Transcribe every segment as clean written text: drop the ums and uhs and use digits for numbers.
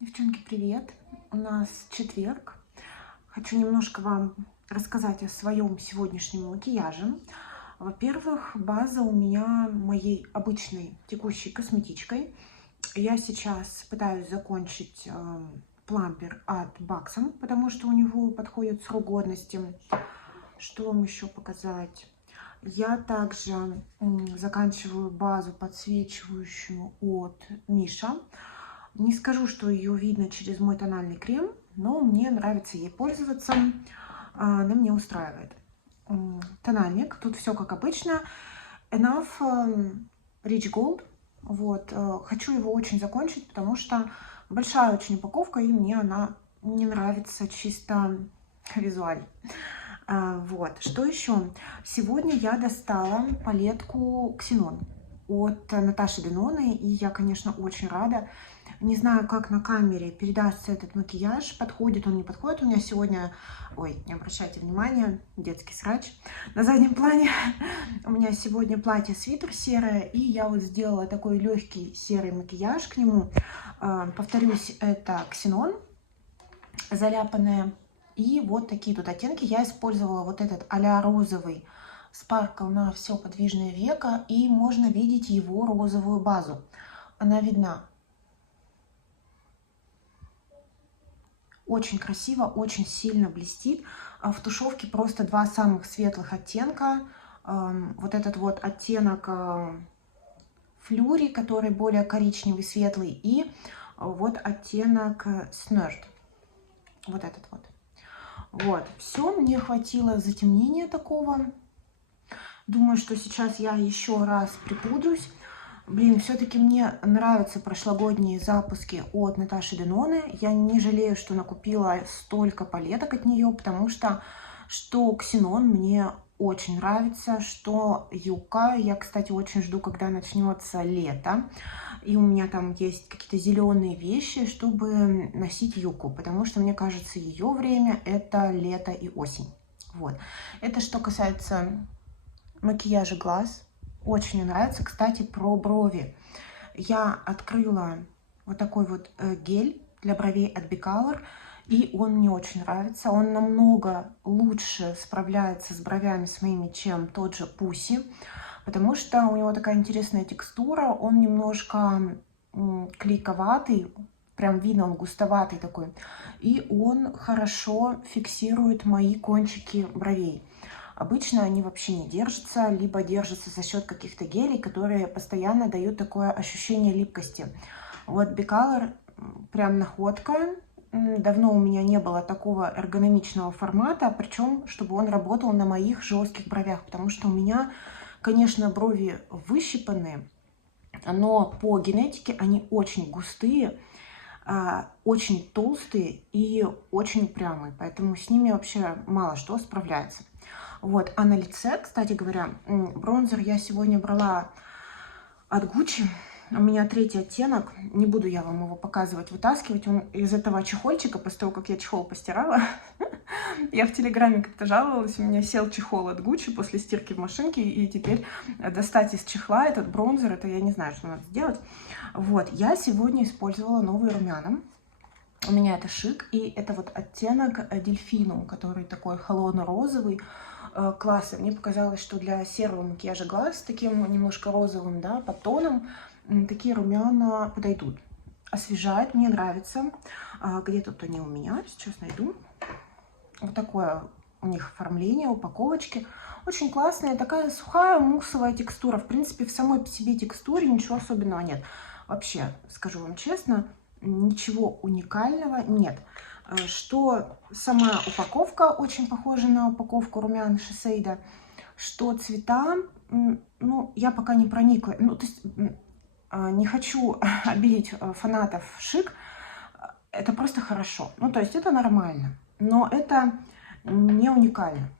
Девчонки, привет! У нас четверг. Хочу немножко вам рассказать о своем сегодняшнем макияже. Во-первых, база у меня моей обычной текущей косметичкой. Я сейчас пытаюсь закончить плампер от Баксом, потому что у него подходит срок годности. Что вам еще показать? Я также заканчиваю базу подсвечивающую от Миша. Не скажу, что ее видно через мой тональный крем, но мне нравится ей пользоваться. Она меня устраивает. Тональник. Тут все как обычно. Enough Rich Gold. Вот. Хочу его очень закончить, потому что большая очень упаковка, и мне она не нравится чисто визуально. Вот. Что еще? Сегодня я достала палетку Ксенон от Наташи Деноны, и я, конечно, очень рада. Не знаю, как на камере передастся этот макияж, подходит он, не подходит. У меня сегодня, ой, не обращайте внимания, детский срач. На заднем плане у меня сегодня платье-свитер серое, и я вот сделала такой легкий серый макияж к нему. Повторюсь, это Ксенон, заляпанная. И вот такие тут оттенки. Я использовала вот этот а-ля розовый спаркл на все подвижное веко, и можно видеть его розовую базу. Она видна. Очень красиво, очень сильно блестит. В тушевке просто два самых светлых оттенка. Вот этот вот оттенок флюри, который более коричневый, светлый, и вот оттенок снерд. Вот этот вот. Вот, все, мне хватило затемнения такого. Думаю, что сейчас я еще раз припудрюсь. Блин, все-таки мне нравятся прошлогодние запуски от Наташи Деноны. Я не жалею, что накупила столько палеток от нее, потому что Ксенон мне очень нравится, что Юка. Я, кстати, очень жду, когда начнется лето. И у меня там есть какие-то зеленые вещи, чтобы носить Юку, потому что, мне кажется, ее время это лето и осень. Вот. Это что касается макияжа глаз. Очень мне нравится. Кстати, про брови. Я открыла вот такой вот гель для бровей от Bicolor, и он мне очень нравится. Он намного лучше справляется с бровями с моими, чем тот же Pussy, потому что у него такая интересная текстура. Он немножко клейковатый, прям видно, он густоватый такой, и он хорошо фиксирует мои кончики бровей. Обычно они вообще не держатся, либо держатся за счет каких-то гелей, которые постоянно дают такое ощущение липкости. Вот Bicolor прям находка. Давно у меня не было такого эргономичного формата, причем, чтобы он работал на моих жестких бровях, потому что у меня, конечно, брови выщипанные, но по генетике они очень густые, очень толстые и очень упрямые, поэтому с ними вообще мало что справляется. Вот, а на лице, кстати говоря, бронзер я сегодня брала от Gucci. У меня 3-й оттенок. Не буду я вам его показывать, вытаскивать. Он из этого чехольчика, после того, как я чехол постирала. Я в Телеграме как-то жаловалась, у меня сел чехол от Gucci после стирки в машинке, и теперь достать из чехла этот бронзер, это я не знаю, что надо сделать. Вот, я сегодня использовала новые румяна. У меня это шик, и это вот оттенок дельфинум, который такой холодно-розовый, классный. Мне показалось, что для серого макияжа глаз с таким немножко розовым, да, подтоном, такие румяна подойдут. Освежает, мне нравится. Где тут они у меня? Сейчас найду. Вот такое у них оформление, упаковочки. Очень классная, такая сухая муссовая текстура. В принципе, в самой по себе текстуре ничего особенного нет. Вообще, скажу вам честно, ничего уникального нет. Что сама упаковка очень похожа на упаковку румян Шисейда, что цвета, ну, я пока не проникла. Ну, то есть, не хочу обидеть фанатов шик, это просто хорошо. Ну, то есть, это нормально, но это не уникально.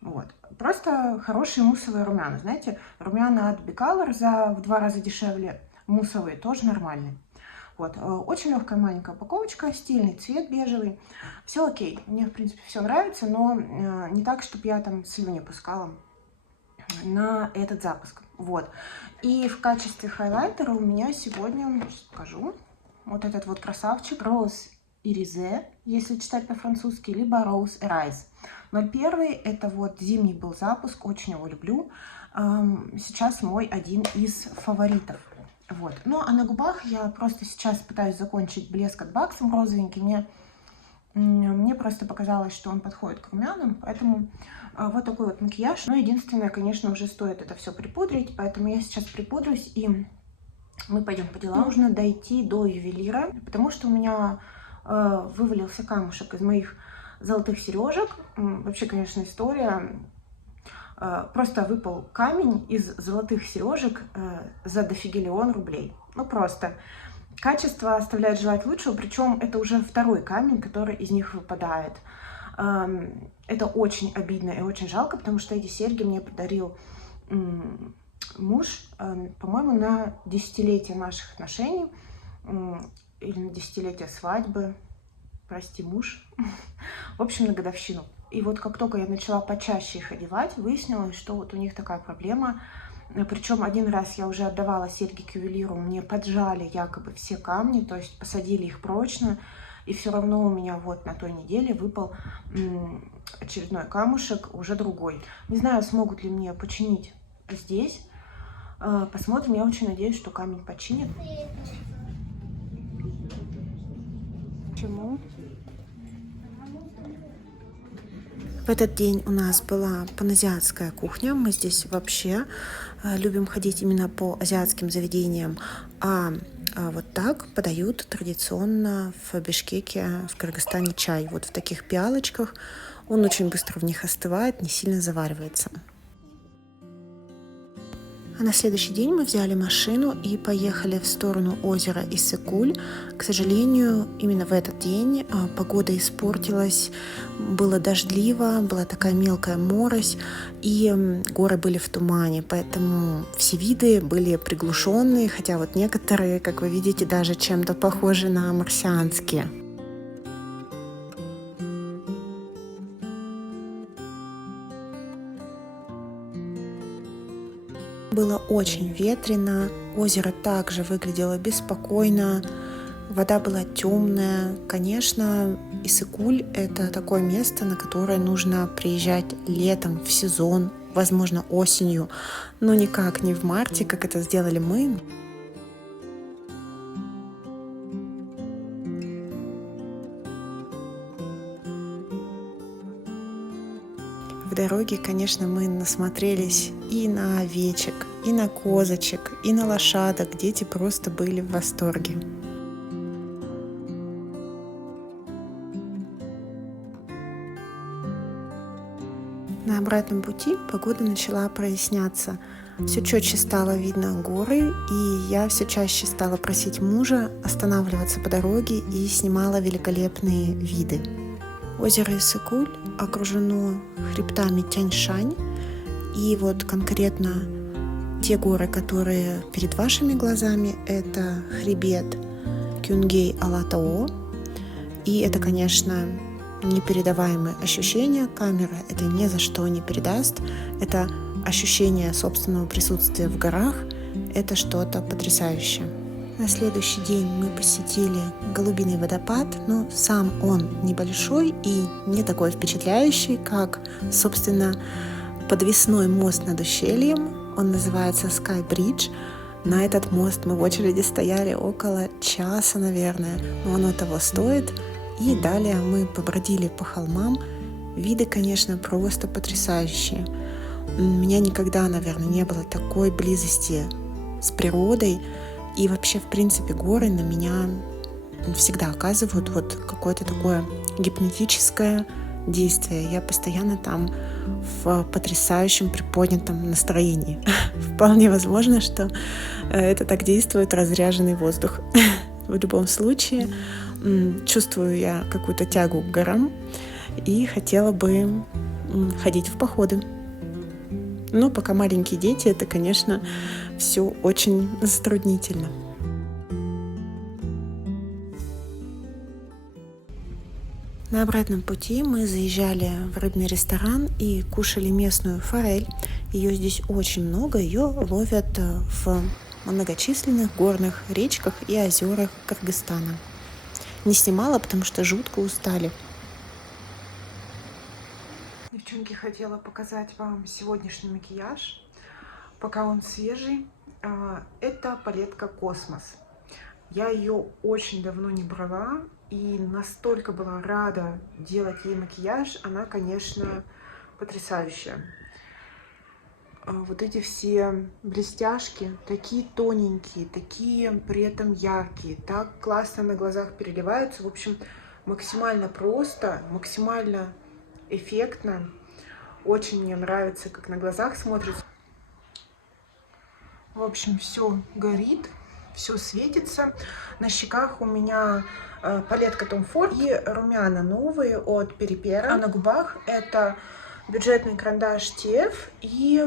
Вот. Просто хорошие муссовые румяна. Знаете, румяна от Bicolor в 2 раза дешевле, муссовые, тоже нормальные. Вот, очень легкая маленькая упаковочка, стильный цвет бежевый. Все окей, мне, в принципе, все нравится, но не так, чтобы я там слюни пускала на этот запуск. Вот. И в качестве хайлайтера у меня сегодня, сейчас покажу, вот этот вот красавчик, Rose Irisée, если читать по-французски, либо Rose Irise. 01 это вот зимний был запуск, очень его люблю. Сейчас мой один из фаворитов. Вот. Ну а на губах я просто сейчас пытаюсь закончить блеск от Баксом розовенький. Мне просто показалось, что он подходит к румянам, поэтому вот такой вот макияж. Но единственное, конечно, уже стоит это все припудрить, поэтому я сейчас припудрюсь и мы пойдем по делам. Нужно дойти до ювелира, потому что у меня вывалился камушек из моих золотых сережек. Вообще, конечно, история. Просто выпал камень из золотых сережек за дофигелион рублей. Ну просто. Качество оставляет желать лучшего, причем это уже второй камень, который из них выпадает. Это очень обидно и очень жалко, потому что эти серьги мне подарил муж, по-моему, на десятилетие наших отношений или на десятилетие свадьбы. Прости, муж. В общем, на годовщину. И вот как только я начала почаще их одевать, выяснилось, что вот у них такая проблема. Причем один раз я уже отдавала серьги к ювелиру, мне поджали якобы все камни, то есть посадили их прочно, и все равно у меня вот на той неделе выпал очередной камушек, уже другой. Не знаю, смогут ли мне починить здесь. Посмотрим, я очень надеюсь, что камень починит. Почему? В этот день у нас была паназиатская кухня. Мы здесь вообще любим ходить именно по азиатским заведениям. А вот так подают традиционно в Бишкеке, в Кыргызстане чай. Вот в таких пиалочках. Он очень быстро в них остывает, не сильно заваривается. А на следующий день мы взяли машину и поехали в сторону озера Иссык-Куль. К сожалению, именно в этот день погода испортилась, было дождливо, была такая мелкая морось, и горы были в тумане, поэтому все виды были приглушенные, хотя вот некоторые, как вы видите, даже чем-то похожи на марсианские. Было очень ветрено, озеро также выглядело беспокойно, вода была темная. Конечно, Иссык-Куль – это такое место, на которое нужно приезжать летом, в сезон, возможно, осенью, но никак не в марте, как это сделали мы. В дороге, конечно, мы насмотрелись и на овечек, и на козочек, и на лошадок. Дети просто были в восторге. На обратном пути погода начала проясняться. Все четче стало видно горы, и я все чаще стала просить мужа останавливаться по дороге и снимала великолепные виды. Озеро Иссык-Куль окружено хребтами Тянь-Шань, и вот конкретно те горы, которые перед вашими глазами, это хребет Кюнгей-Алатау, и это, конечно, непередаваемые ощущения. Камера это ни за что не передаст. Это ощущение собственного присутствия в горах, это что-то потрясающее. На следующий день мы посетили Голубиный водопад, но сам он небольшой и не такой впечатляющий, как, собственно, подвесной мост над ущельем. Он называется Sky Bridge. На этот мост мы в очереди стояли около часа, наверное, но оно того стоит. И далее мы побродили по холмам. Виды, конечно, просто потрясающие. У меня никогда, наверное, не было такой близости с природой. И вообще, в принципе, горы на меня всегда оказывают вот какое-то такое гипнотическое действие. Я постоянно там в потрясающем приподнятом настроении. Вполне возможно, что это так действует разряженный воздух. В любом случае, чувствую я какую-то тягу к горам и хотела бы ходить в походы. Но пока маленькие дети, это, конечно, все очень затруднительно. На обратном пути мы заезжали в рыбный ресторан и кушали местную форель. Ее здесь очень много, ее ловят в многочисленных горных речках и озерах Кыргызстана. Не снимала, потому что жутко устали. Девчонки, хотела показать вам сегодняшний макияж, пока он свежий. Это палетка Космос. Я ее очень давно не брала и настолько была рада делать ей макияж. Она, конечно, потрясающая. Вот эти все блестяшки, такие тоненькие, такие при этом яркие, так классно на глазах переливаются. В общем, максимально просто, максимально эффектно. Очень мне нравится, как на глазах смотрится. В общем, все горит, все светится. На щеках у меня палетка Tom Ford и румяна новые от Перипера. А на губах это бюджетный карандаш TF и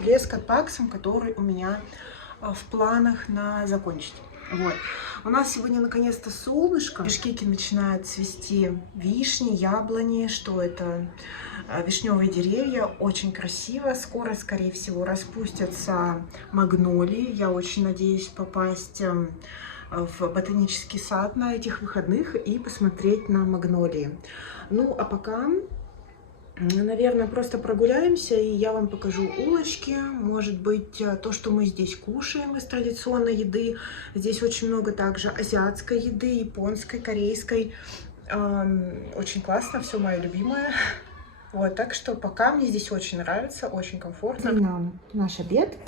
блеск от Паксом, который у меня в планах на закончить. Вот. У нас сегодня наконец-то солнышко. В Бишкеке начинают цвести вишни, яблони. Что это? Вишневые деревья. Очень красиво. Скоро, скорее всего, распустятся магнолии. Я очень надеюсь попасть в ботанический сад на этих выходных и посмотреть на магнолии. Ну, а пока, наверное, просто прогуляемся, и я вам покажу улочки, может быть, то, что мы здесь кушаем из традиционной еды. Здесь очень много также азиатской еды, японской, корейской. Очень классно, все мое любимое. Вот, так что пока мне здесь очень нравится, очень комфортно. Нам наш обед.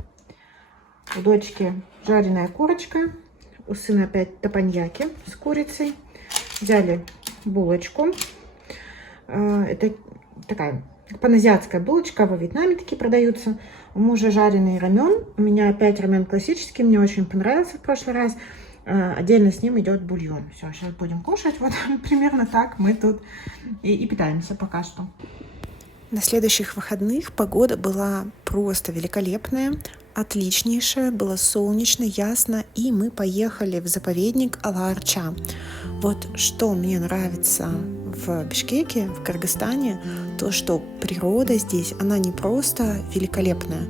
У дочки жареная курочка, у сына опять топаньяки с курицей. Взяли булочку. Это такая паназиатская булочка, во Вьетнаме такие продаются. У мужа жареный рамен, у меня опять рамен классический, мне очень понравился в прошлый раз. Отдельно с ним идет бульон. Все, сейчас будем кушать. Вот примерно так мы тут и питаемся пока что. На следующих выходных погода была просто великолепная, отличнейшая, было солнечно, ясно, и мы поехали в заповедник Ала-Арча. Вот что мне нравится в Бишкеке, в Кыргызстане, то, что природа здесь, она не просто великолепная,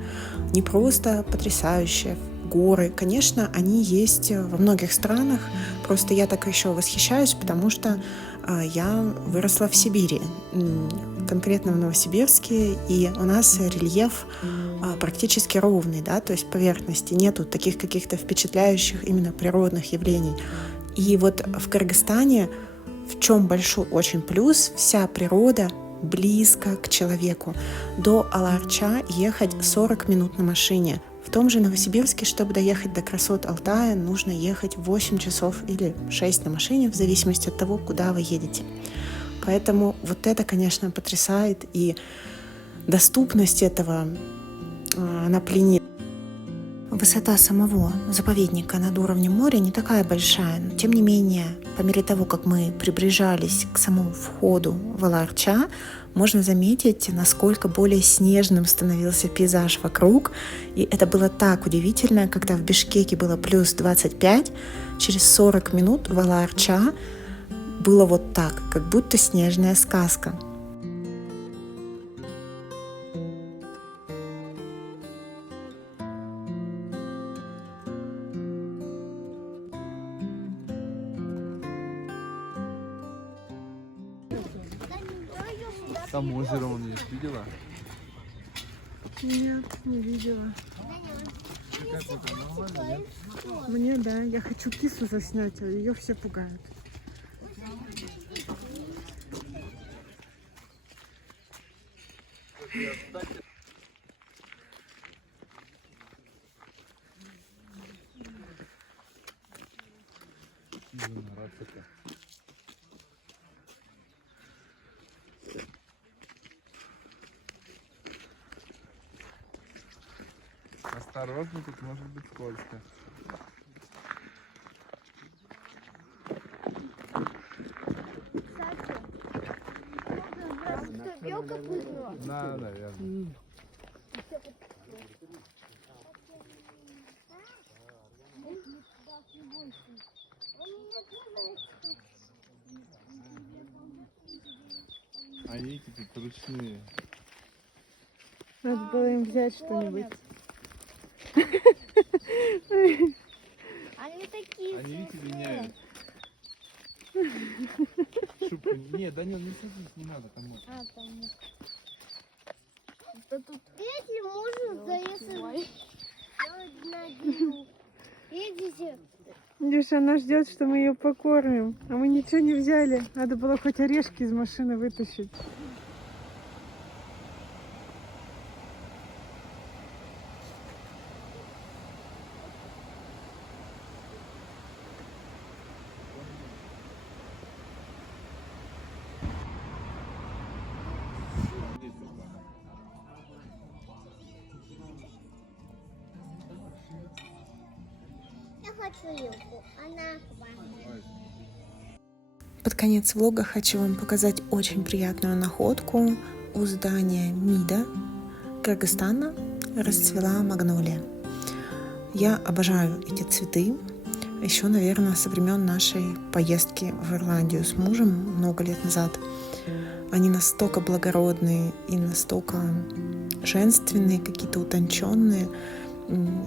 не просто потрясающая. Горы, конечно, они есть во многих странах, просто я так еще восхищаюсь, потому что я выросла в Сибири, конкретно в Новосибирске, и у нас рельеф практически ровный, да, то есть поверхности, нету таких каких-то впечатляющих именно природных явлений. И вот в Кыргызстане в чем большой очень плюс, вся природа близко к человеку. До Ала-Арча ехать 40 минут на машине. В том же Новосибирске, чтобы доехать до красот Алтая, нужно ехать 8 часов или 6 на машине, в зависимости от того, куда вы едете. Поэтому вот это, конечно, потрясает, и доступность этого, она пленит. Высота самого заповедника над уровнем моря не такая большая, но тем не менее, по мере того, как мы приближались к самому входу в Ала-Арча, можно заметить, насколько более снежным становился пейзаж вокруг. И это было так удивительно, когда в Бишкеке было плюс 25, через 40 минут в Ала-Арча было вот так, как будто снежная сказка. Там озеро он есть, видела? Нет, не видела. Мне, да, я хочу кису заснять, а ее все пугают. Осторожно, тут может быть скользко. Белка прыгнула. Да, наверное. Они теперь ручные. Надо было им взять что-нибудь. Они такие Они, видите, смешные. меняют. Шубку. Не, Данил, не садись, не надо, там вот. А, там нет. Да тут эти можно заехать на деревню. Видите? Дюша, она ждет, что мы ее покормим, а мы ничего не взяли. Надо было хоть орешки из машины вытащить. Я хочу елку. Она классная. Под конец влога хочу вам показать очень приятную находку. У здания МИДа Кыргызстана расцвела магнолия. Я обожаю эти цветы. Еще, наверное, со времен нашей поездки в Ирландию с мужем много лет назад. Они настолько благородные и настолько женственные, какие-то утонченные.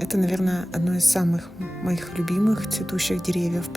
Это, наверное, одно из самых моих любимых цветущих деревьев.